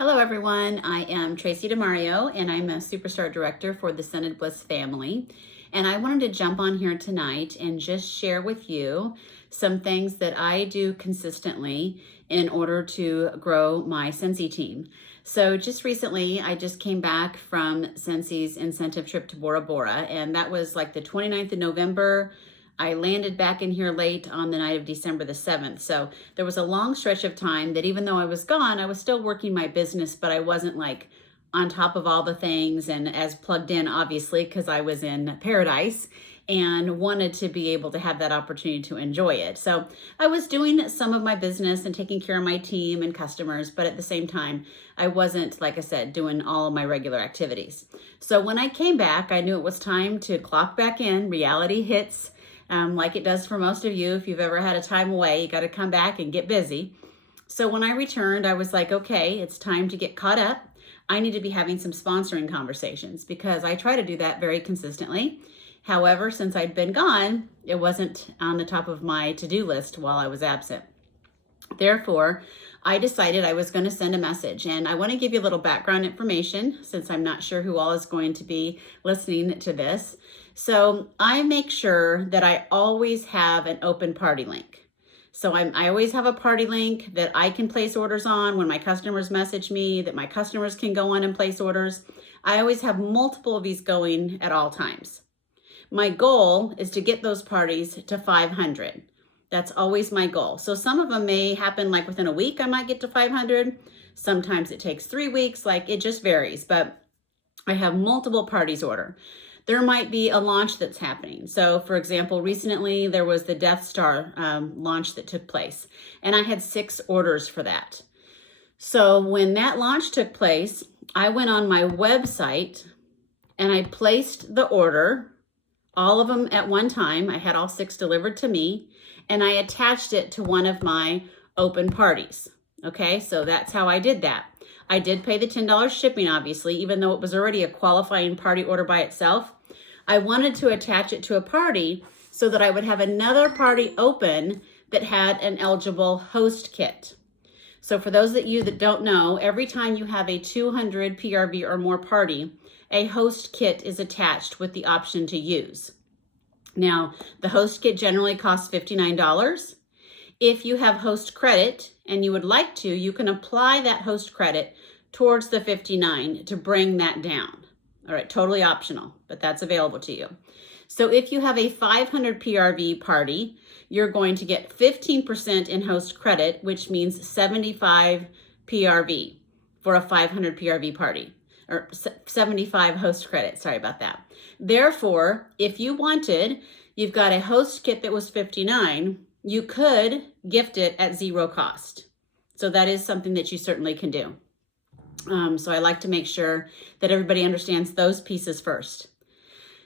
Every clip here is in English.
Hello everyone, I am Tracy DeMario and I'm a Superstar Director for the Scented Bliss family. And I wanted to jump on here tonight and just share with you some things that I do consistently in order to grow my Scentsy team. So just recently, I just came back from Scentsy's incentive trip to Bora Bora, and that was like the 29th of November. I landed back in here late on the night of December the 7th. So there was a long stretch of time that even though I was gone, I was still working my business, but I wasn't like on top of all the things and as plugged in, obviously, because I was in paradise and wanted to be able to have that opportunity to enjoy it. So I was doing some of my business and taking care of my team and customers, but at the same time, I wasn't, like I said, doing all of my regular activities. So when I came back, I knew it was time to clock back in. Reality hits. Like it does for most of you. If you've ever had a time away, you got to come back and get busy. So when I returned, I was like, okay, it's time to get caught up. I need to be having some sponsoring conversations because I try to do that very consistently. However, since I'd been gone, it wasn't on the top of my to-do list while I was absent. Therefore, I decided I was going to send a message, and I want to give you a little background information since I'm not sure who all is going to be listening to this. So I make sure that I always have an open party link. So I always have a party link that I can place orders on when my customers message me, that my customers can go on and place orders. I always have multiple of these going at all times. My goal is to get those parties to 500. That's always my goal. So some of them may happen like within a week, I might get to 500. Sometimes it takes 3 weeks, like it just varies, but I have multiple parties order. There might be a launch that's happening. So for example, recently there was the Death Star launch that took place, and I had 6 orders for that. So when that launch took place, I went on my website and I placed the order, all of them at one time. I had all 6 delivered to me, and I attached it to one of my open parties. Okay, so that's how I did that. I did pay the $10 shipping, obviously, even though it was already a qualifying party order by itself. I wanted to attach it to a party so that I would have another party open that had an eligible host kit. So for those of you that don't know, every time you have a 200 PRV or more party, a host kit is attached with the option to use. Now, the host kit generally costs $59. If you have host credit and you would like to, you can apply that host credit towards the $59 to bring that down. All right, totally optional, but that's available to you. So if you have a 500 PRV party, you're going to get 15% in host credit, which means 75 PRV for a 500 PRV party, or 75 host credit, sorry about that. Therefore, if you wanted, you've got a host kit that was $59, you could gift it at 0 cost. So that is something that you certainly can do. So I like to make sure that everybody understands those pieces first.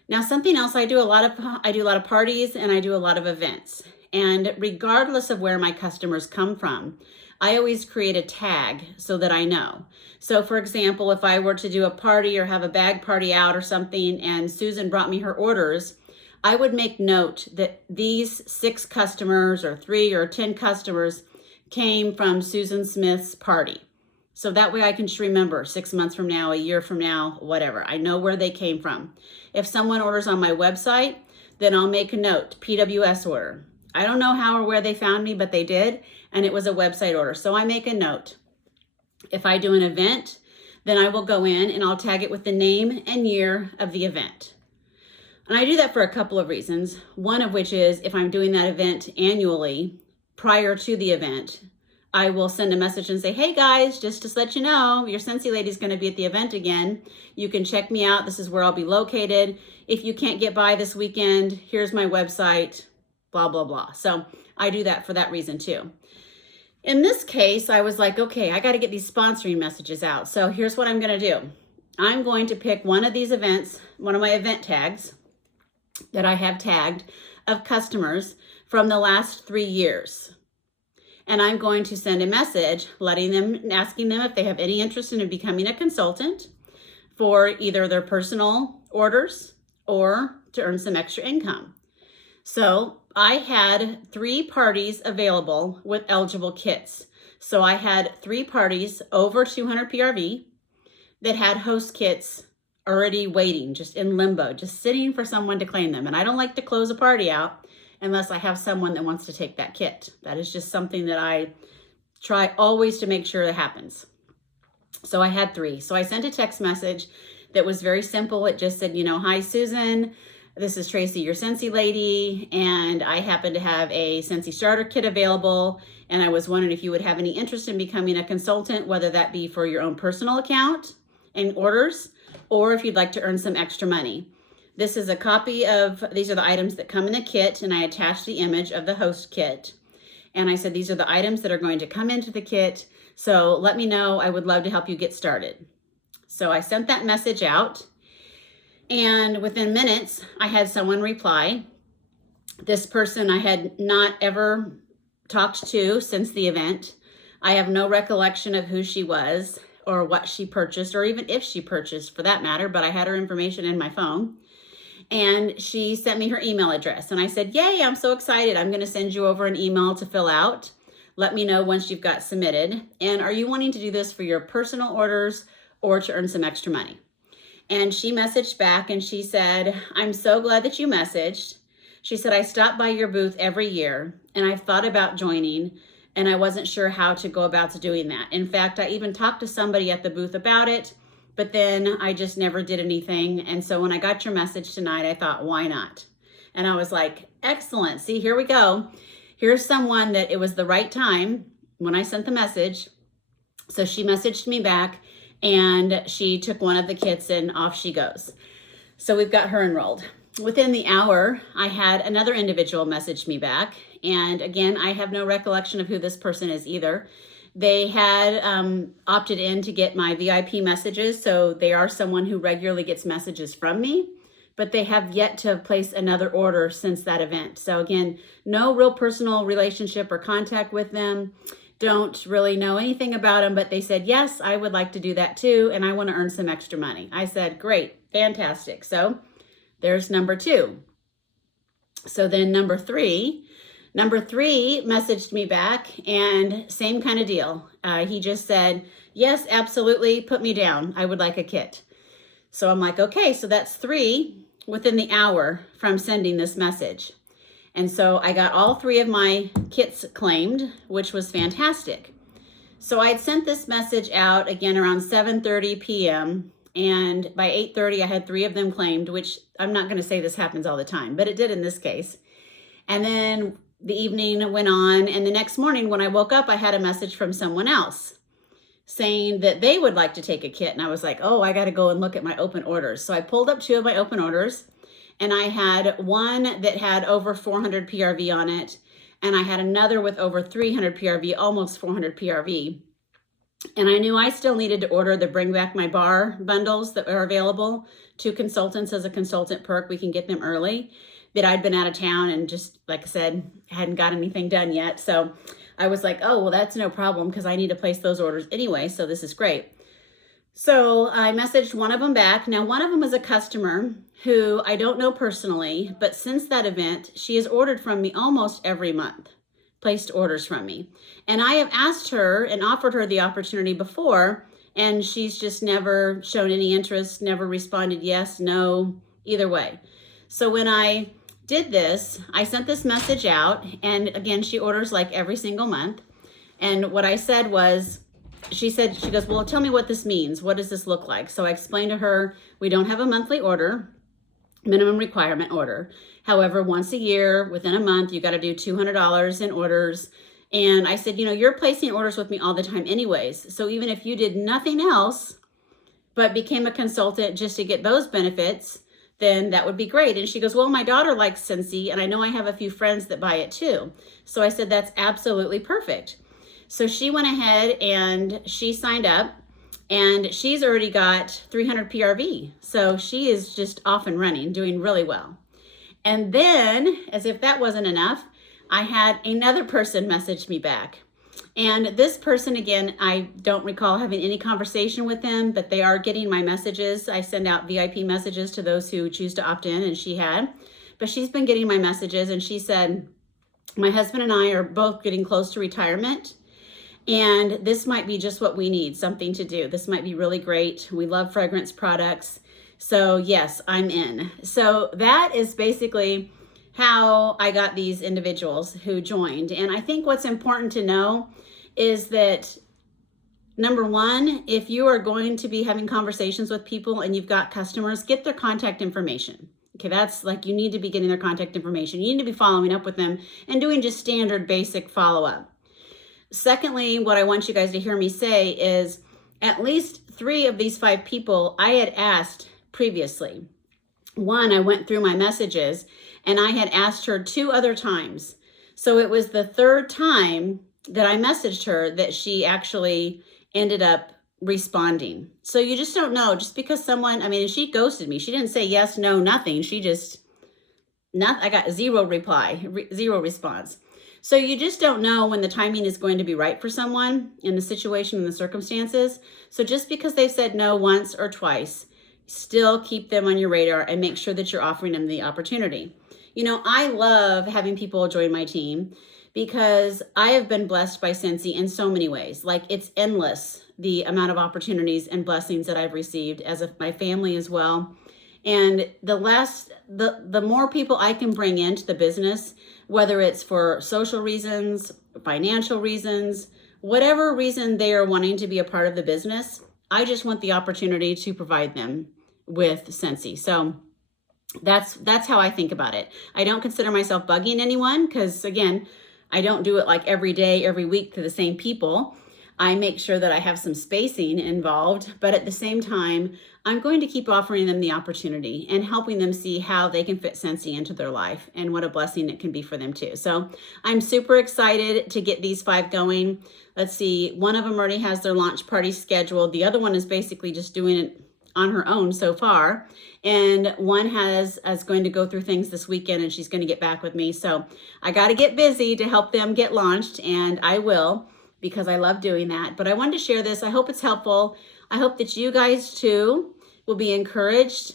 Now, something else, I do a lot of parties and I do a lot of events. And regardless of where my customers come from, I always create a tag so that I know. So for example, if I were to do a party or have a bag party out or something and Susan brought me her orders, I would make note that these 6 customers or 3 or 10 customers came from Susan Smith's party. So that way I can just remember 6 months from now, a year from now, whatever. I know where they came from. If someone orders on my website, then I'll make a note, PWS order. I don't know how or where they found me, but they did, and it was a website order. So I make a note. If I do an event, then I will go in and I'll tag it with the name and year of the event. And I do that for a couple of reasons. One of which is if I'm doing that event annually, prior to the event, I will send a message and say, hey guys, just to let you know, your Scentsy lady is going to be at the event again. You can check me out. This is where I'll be located. If you can't get by this weekend, here's my website, blah, blah, blah. So I do that for that reason too. In this case, I was like, okay, I got to get these sponsoring messages out. So here's what I'm going to do. I'm going to pick one of these events, one of my event tags that I have tagged of customers from the last 3 years. And I'm going to send a message asking them if they have any interest in becoming a consultant for either their personal orders or to earn some extra income. So I had 3 parties available with eligible kits. So I had 3 parties over 200 PRV that had host kits already waiting, just in limbo, just sitting for someone to claim them. And I don't like to close a party out unless I have someone that wants to take that kit. That is just something that I try always to make sure that happens. So I had 3. So I sent a text message that was very simple. It just said, hi, Susan. This is Tracy, your Scentsy lady, and I happen to have a Scentsy starter kit available, and I was wondering if you would have any interest in becoming a consultant, whether that be for your own personal account and orders, or if you'd like to earn some extra money. This is a copy of, these are the items that come in the kit, and I attached the image of the host kit. And I said, these are the items that are going to come into the kit, so let me know. I would love to help you get started. So I sent that message out. And within minutes, I had someone reply. This person I had not ever talked to since the event. I have no recollection of who she was or what she purchased, or even if she purchased for that matter, but I had her information in my phone. And she sent me her email address. And I said, yay, I'm so excited. I'm going to send you over an email to fill out. Let me know once you've got submitted. And are you wanting to do this for your personal orders or to earn some extra money? And she messaged back and she said, I'm so glad that you messaged. She said, I stop by your booth every year and I've thought about joining and I wasn't sure how to go about doing that. In fact, I even talked to somebody at the booth about it, but then I just never did anything. And so when I got your message tonight, I thought, why not? And I was like, excellent. See, here we go. Here's someone that it was the right time when I sent the message. So she messaged me back and she took one of the kits and off she goes. So we've got her enrolled. Within the hour, I had another individual message me back. And again, I have no recollection of who this person is either. They had opted in to get my VIP messages. So they are someone who regularly gets messages from me, but they have yet to place another order since that event. So again, no real personal relationship or contact with them. Don't really know anything about them, but they said, yes, I would like to do that too, and I want to earn some extra money. I said, great, fantastic. So there's number 2. So then number three messaged me back and same kind of deal. He just said, yes, absolutely, put me down. I would like a kit. So I'm like, okay, so that's 3 within the hour from sending this message. And so I got all 3 of my kits claimed, which was fantastic. So I had sent this message out again around 7:30 p.m. And by 8:30, I had 3 of them claimed, which I'm not going to say this happens all the time, but it did in this case. And then the evening went on. And the next morning when I woke up, I had a message from someone else saying that they would like to take a kit. And I was like, oh, I got to go and look at my open orders. So I pulled up 2 of my open orders. And I had one that had over 400 PRV on it. And I had another with over 300 PRV, almost 400 PRV. And I knew I still needed to order the Bring Back My Bar bundles that are available to consultants as a consultant perk. We can get them early. But I'd been out of town and just, like I said, hadn't got anything done yet. So I was like, oh, well, that's no problem because I need to place those orders anyway. So this is great. So I messaged one of them back. Now, one of them is a customer who I don't know personally, but since that event, she has ordered from me almost every month, placed orders from me. And I have asked her and offered her the opportunity before, and she's just never shown any interest, never responded yes, no, either way. So when I did this, I sent this message out, and again, she orders like every single month. And what I said was, she goes, well, tell me what this means. What does this look like? So I explained to her, we don't have a monthly order, minimum requirement order. However, once a year, within a month, you got to do $200 in orders. And I said, you're placing orders with me all the time anyways. So even if you did nothing else, but became a consultant just to get those benefits, then that would be great. And she goes, well, my daughter likes Scentsy, and I know I have a few friends that buy it too. So I said, that's absolutely perfect. So she went ahead and she signed up, and she's already got 300 PRV. So she is just off and running, doing really well. And then, as if that wasn't enough, I had another person message me back. And this person, again, I don't recall having any conversation with them, but they are getting my messages. I send out VIP messages to those who choose to opt in, and she had. But she's been getting my messages, and she said, my husband and I are both getting close to retirement. And this might be just what we need, something to do. This might be really great. We love fragrance products. So yes, I'm in. So that is basically how I got these individuals who joined. And I think what's important to know is that, number one, if you are going to be having conversations with people and you've got customers, get their contact information. Okay, that's like, you need to be getting their contact information. You need to be following up with them and doing just standard basic follow-up. Secondly, what I want you guys to hear me say is at least 3 of these 5 people I had asked previously. One, I went through my messages and I had asked her 2 other times. So it was the 3rd time that I messaged her that she actually ended up responding. So you just don't know, just because someone, I mean, she ghosted me. She didn't say yes, no, nothing. She just, I got 0 reply, 0 response. So you just don't know when the timing is going to be right for someone in the situation and the circumstances. So just because they've said no once or twice, still keep them on your radar and make sure that you're offering them the opportunity. You know, I love having people join my team because I have been blessed by Scentsy in so many ways. Like, it's endless, the amount of opportunities and blessings that I've received, as of my family as well. And the more people I can bring into the business, whether it's for social reasons, financial reasons, whatever reason they are wanting to be a part of the business, I just want the opportunity to provide them with Scentsy. So that's how I think about it. I don't consider myself bugging anyone because, again, I don't do it like every day, every week to the same people. I make sure that I have some spacing involved, but at the same time, I'm going to keep offering them the opportunity and helping them see how they can fit Scentsy into their life and what a blessing it can be for them too. So I'm super excited to get these 5 going. Let's see, one of them already has their launch party scheduled. The other one is basically just doing it on her own so far. And one is going to go through things this weekend and she's going to get back with me. So I got to get busy to help them get launched, and I will, because I love doing that. But I wanted to share this. I hope it's helpful. I hope that you guys too will be encouraged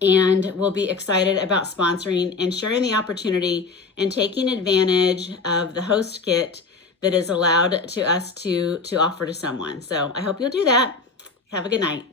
and will be excited about sponsoring and sharing the opportunity and taking advantage of the host kit that is allowed to us to offer to someone. So I hope you'll do that. Have a good night.